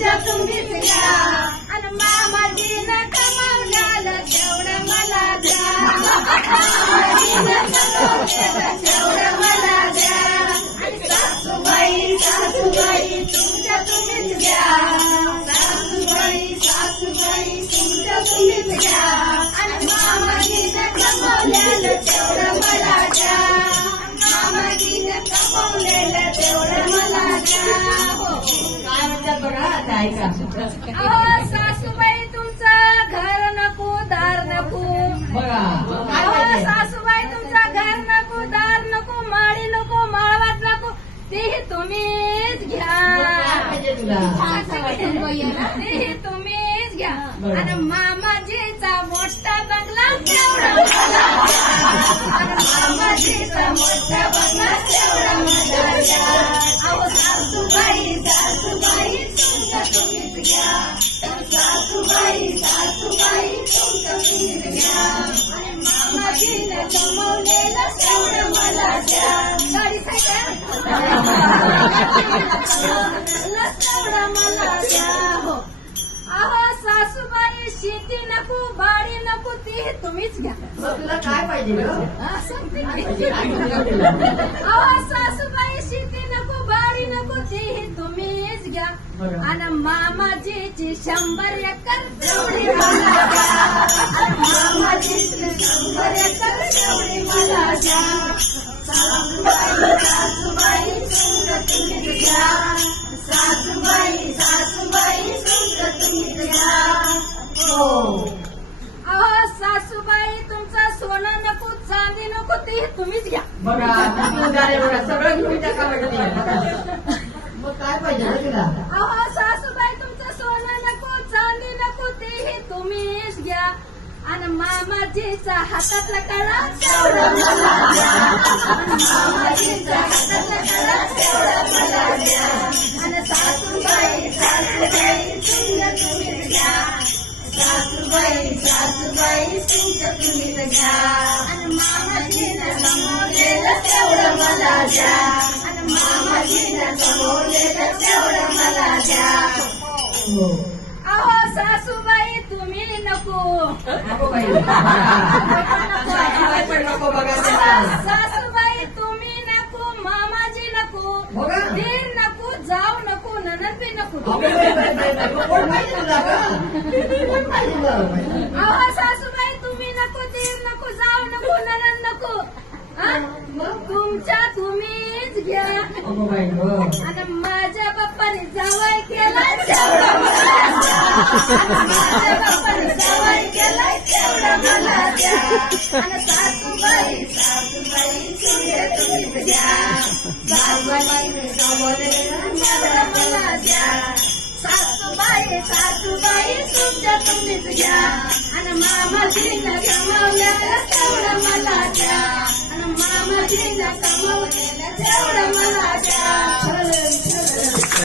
तुमच्या तुम्हीच सासूबाई तुमचं घर नको दार नको. सासूबाई तुमचं घर नको दार नको माळी नको माळवात नको. तेही तुम्हीच घ्या. तेही तुम्हीच घ्या. आणि मामाजीचा मोठा बंगला हो अहो सासूबाई शेती नको बाडी नको ती तुम्हीच घ्या. तुला काय पाहिजे अहो सासूबाई शेती नको बाडी नको ती तुम्हीच घ्या. आणि मामाजीची शंभर एकर अहो सासूबाई तुमचं सोनं नको चांदी नको ते तुम्हीच घ्या. बघा किती झाले बघा सगळं घेऊन टाका वाटत मग काय पाहिजे ग तुला? अहो सासूबाई तुमचं सोनं नको चांदी नको तेही तुम्हीच घ्या. आणि मामाजीचा हातातला कळा मामाजीचा सासूबाई सासूबाई तुमचं तुम्हीच घ्या आणि मामाजीनं कमवलेलं तेवढं मला द्या आणि मामाजीनं कमवलेलं तेवढं मला द्या अहो सासूबाई तुम्ही नको. नको बाई. सासूबाई तुम्ही नको. मामाजी नको. दीर नको जाऊ नको ननद बी नको अगं बाई, बाई, बाई, बाई, मग कोण पाहिजे तुला ग अहो सासूबाई तुम्ही नको दीर नको जाऊ नको ननद नको. हा? तुमच्या तुम्हीच घ्या. अगं बाई ग आणि माझ्या बाप्पाने जावाय केला तेवढं मला द्या. माझ्या बाप्पाने जावाय केला तेवढं मला द्या. आणि सासूबाई सासूबाई तुझे तुम्हीच घ्या. कमवलेलं तेवढं मला द्या. सासूबाई सासूबाई तुम्हीच घ्या. आणि मामा कमवलेलं कमावल्या तेवढं मला